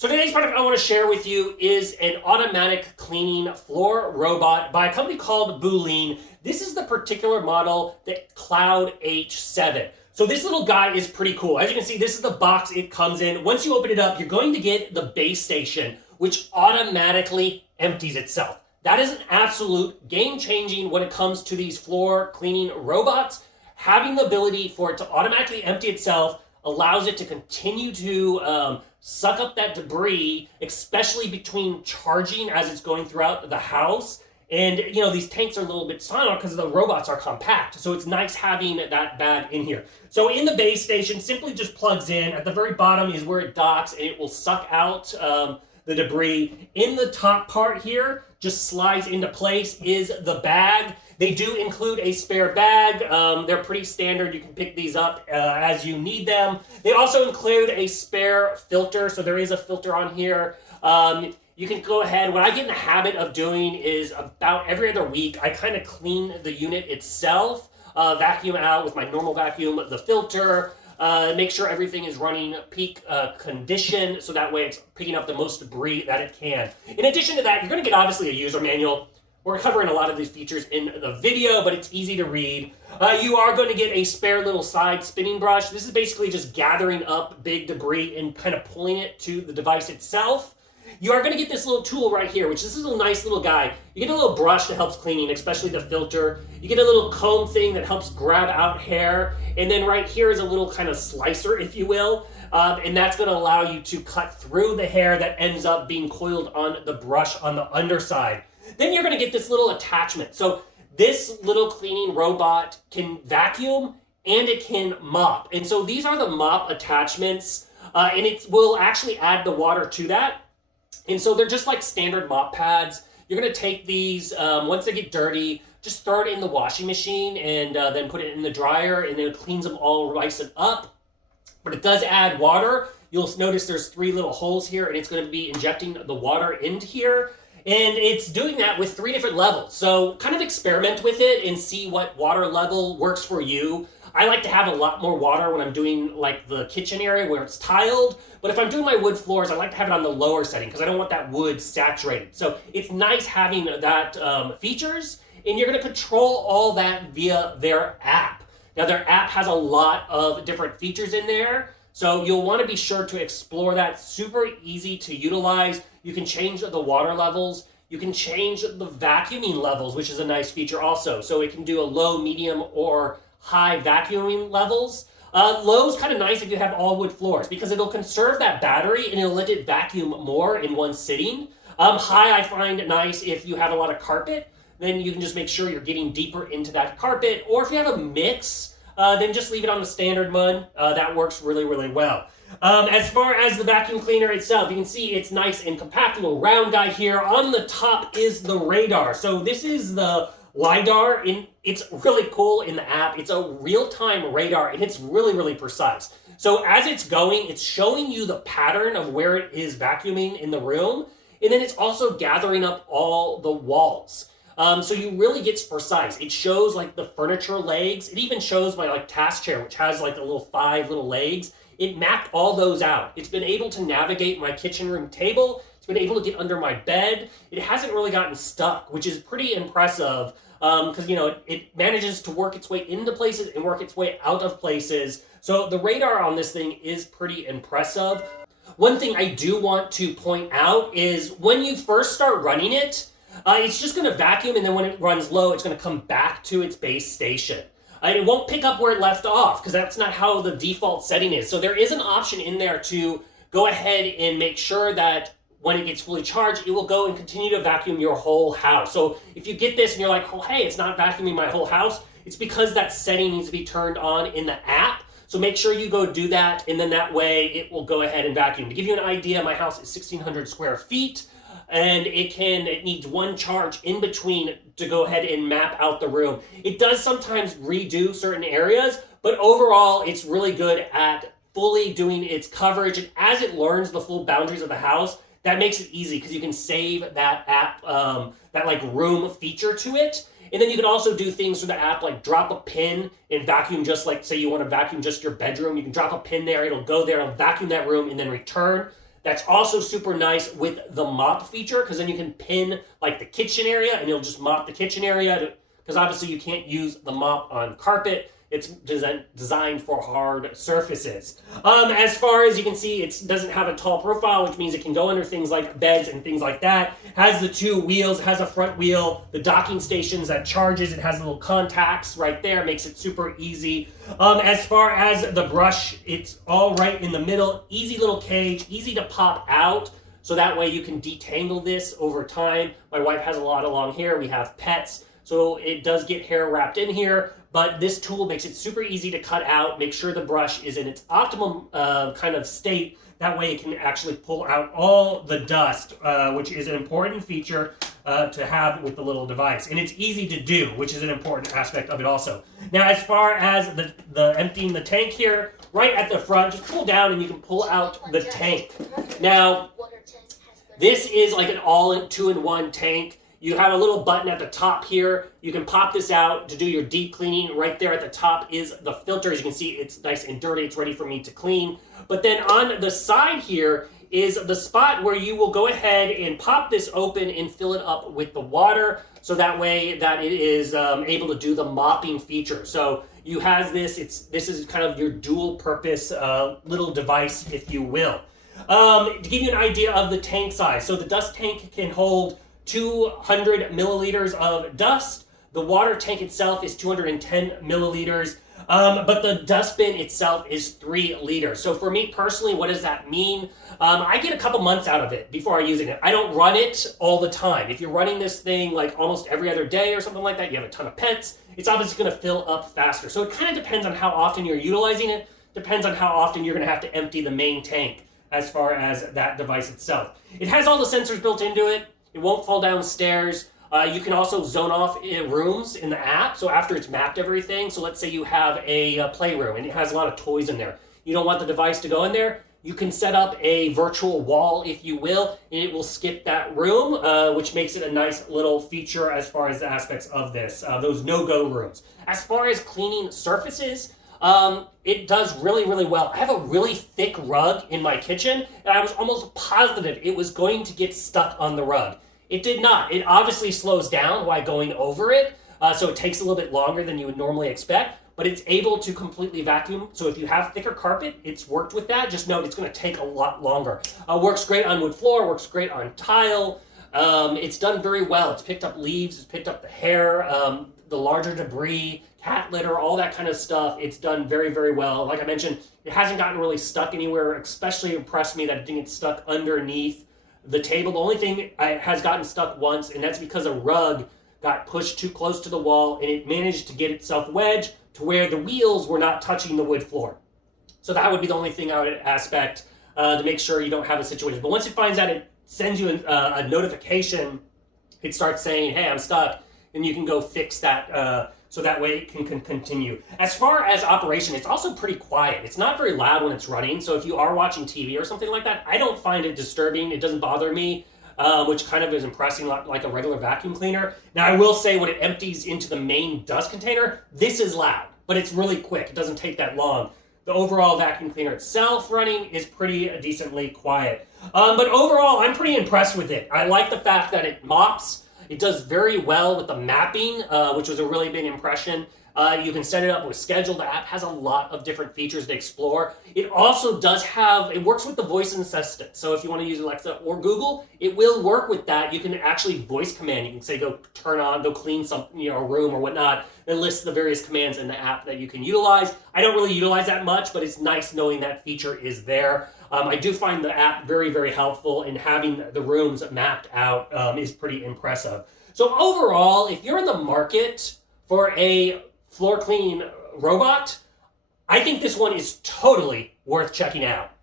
So today's product I want to share with you is an automatic cleaning floor robot by a company called Boolean. This is the particular model, the Cloud H7. So this little guy is pretty cool. As you can see, this is the box it comes in. Once you open it up, you're going to get the base station, which automatically empties itself. That is an absolute game-changing when it comes to these floor cleaning robots. Having the ability for it to automatically empty itself allows it to continue to suck up that debris, especially between charging as it's going throughout the house. And, you know, these tanks are a little bit silent because the robots are compact. So it's nice having that bag in here. So in the base station, simply just plugs in. At the very bottom is where it docks, and it will suck out the debris. In the top part here, just slides into place, is the bag. They do include a spare bag. They're pretty standard. You can pick these up as you need them. They also include a spare filter. So there is a filter on here. You can go ahead. What I get in the habit of doing is about every other week, I kind of clean the unit itself, vacuum out with my normal vacuum, the filter, make sure everything is running peak condition, so that way it's picking up the most debris that it can. In addition to that, you're going to get obviously a user manual. We're covering a lot of these features in the video, but it's easy to read. You are going to get a spare little side spinning brush. This is basically just gathering up big debris and kind of pulling it to the device itself. You are going to get this little tool right here, which this is a nice little guy. You get a little brush that helps cleaning, especially the filter. You get a little comb thing that helps grab out hair. And then right here is a little kind of slicer, if you will. And that's going to allow you to cut through the hair that ends up being coiled on the brush on the underside. Then you're going to get this little attachment. So this little cleaning robot can vacuum and it can mop. And so these are the mop attachments, and it will actually add the water to that. And so they're just like standard mop pads. You're going to take these, once they get dirty, just throw it in the washing machine and then put it in the dryer, and then it cleans them all nice and up. But it does add water. You'll notice there's 3 little holes here, and it's going to be injecting the water into here. And it's doing that with 3 different levels. So kind of experiment with it and see what water level works for you. I like to have a lot more water when I'm doing like the kitchen area where it's tiled. But if I'm doing my wood floors, I like to have it on the lower setting because I don't want that wood saturated. So it's nice having that features, and you're going to control all that via their app. Now their app has a lot of different features in there. So you'll want to be sure to explore that. Super easy to utilize. You can change the water levels. You can change the vacuuming levels, which is a nice feature also. So it can do a low, medium, or high vacuuming levels. Low is kind of nice if you have all wood floors because it'll conserve that battery and it'll let it vacuum more in one sitting. High I find nice if you have a lot of carpet. Then you can just make sure you're getting deeper into that carpet. Or if you have a mix, then just leave it on the standard one. That works really, really well. As far as the vacuum cleaner itself, you can see it's nice and compact, a little round guy here. On the top is the radar. So this is the LiDAR. It's really cool in the app. It's a real-time radar, and it's really, really precise. So as it's going, it's showing you the pattern of where it is vacuuming in the room, and then it's also gathering up all the walls. So you really get precise. It shows like the furniture legs. It even shows my like task chair, which has like the little 5 little legs. It mapped all those out. It's been able to navigate my kitchen room table. It's been able to get under my bed. It hasn't really gotten stuck, which is pretty impressive because, you know, it manages to work its way into places and work its way out of places. So the radar on this thing is pretty impressive. One thing I do want to point out is when you first start running it, it's just going to vacuum, and then when it runs low, it's going to come back to its base station. And it won't pick up where it left off because that's not how the default setting is. So there is an option in there to go ahead and make sure that when it gets fully charged, it will go and continue to vacuum your whole house. So if you get this and you're like, oh, hey, it's not vacuuming my whole house, it's because that setting needs to be turned on in the app. So make sure you go do that, and then that way it will go ahead and vacuum. To give you an idea, my house is 1,600 square feet. And it needs 1 charge in between to go ahead and map out the room. It does sometimes redo certain areas, but overall, it's really good at fully doing its coverage. And as it learns the full boundaries of the house, that makes it easy because you can save that app, that like room feature to it. And then you can also do things through the app like drop a pin and vacuum, just like say you want to vacuum just your bedroom. You can drop a pin there, it'll go there, it'll vacuum that room and then return. That's also super nice with the mop feature, because then you can pin like the kitchen area and it'll just mop the kitchen area, because obviously you can't use the mop on carpet. It's designed for hard surfaces. As far as you can see, it doesn't have a tall profile, which means it can go under things like beds and things like that. Has the 2 wheels, has a front wheel, the docking stations that charges. It has little contacts right there, makes it super easy. As far as the brush, it's all right in the middle. Easy little cage, easy to pop out. So that way you can detangle this over time. My wife has a lot of long hair. We have pets. So it does get hair wrapped in here, but this tool makes it super easy to cut out, make sure the brush is in its optimum kind of state. That way it can actually pull out all the dust, which is an important feature to have with the little device. And it's easy to do, which is an important aspect of it also. Now, as far as the emptying the tank here, right at the front, just pull down and you can pull out the tank. Now, this is like an all-2-in-1 tank. You have a little button at the top here. You can pop this out to do your deep cleaning. Right there at the top is the filter. As you can see, it's nice and dirty. It's ready for me to clean. But then on the side here is the spot where you will go ahead and pop this open and fill it up with the water. So that way that it is able to do the mopping feature. So you have this. This is kind of your dual purpose little device, if you will. To give you an idea of the tank size. So the dust tank can hold 200 milliliters of dust. The water tank itself is 210 milliliters, but the dustbin itself is 3 liters. So for me personally, what does that mean? I get a couple months out of it before I use it. I don't run it all the time. If you're running this thing like almost every other day or something like that, you have a ton of pets, it's obviously going to fill up faster. So it kind of depends on how often you're utilizing it, depends on how often you're going to have to empty the main tank as far as that device itself. It has all the sensors built into it. It won't fall downstairs. You can also zone off rooms in the app. So after it's mapped everything, so let's say you have a playroom and it has a lot of toys in there. You don't want the device to go in there. You can set up a virtual wall, if you will, and it will skip that room, which makes it a nice little feature as far as the aspects of this, those no-go rooms. As far as cleaning surfaces, it does really, really well. I have a really thick rug in my kitchen, and I was almost positive it was going to get stuck on the rug. It did not. It obviously slows down while going over it, so it takes a little bit longer than you would normally expect, but it's able to completely vacuum. So if you have thicker carpet, it's worked with that. Just know it's going to take a lot longer. Works great on wood floor, works great on tile. It's done very well. It's picked up leaves, it's picked up the hair, the larger debris, cat litter, all that kind of stuff. It's done very, very well. Like I mentioned, it hasn't gotten really stuck anywhere. Especially impressed me that it didn't get stuck underneath the table. The only thing it has gotten stuck once, and that's because a rug got pushed too close to the wall, and it managed to get itself wedged to where the wheels were not touching the wood floor. So that would be the only thing I would aspect to make sure you don't have a situation. But once it finds out, it sends you a notification. It starts saying, hey, I'm stuck, and you can go fix that so that way it can continue. As far as operation, it's also pretty quiet. It's not very loud when it's running, so if you are watching TV or something like that, I don't find it disturbing. It doesn't bother me, which kind of is impressing like a regular vacuum cleaner. Now, I will say when it empties into the main dust container, this is loud, but it's really quick. It doesn't take that long. The overall vacuum cleaner itself running is pretty decently quiet. But overall, I'm pretty impressed with it. I like the fact that it mops. It does very well with the mapping, which was a really big impression. You can set it up with schedule. The app has a lot of different features to explore. It also does have, it works with the voice assistant. So if you want to use Alexa or Google, it will work with that. You can actually voice command. You can say, go turn on, go clean some, a room or whatnot. It lists the various commands in the app that you can utilize. I don't really utilize that much, but it's nice knowing that feature is there. I do find the app very, very helpful, in having the rooms mapped out is pretty impressive. So overall, if you're in the market for a floor cleaning robot, I think this one is totally worth checking out.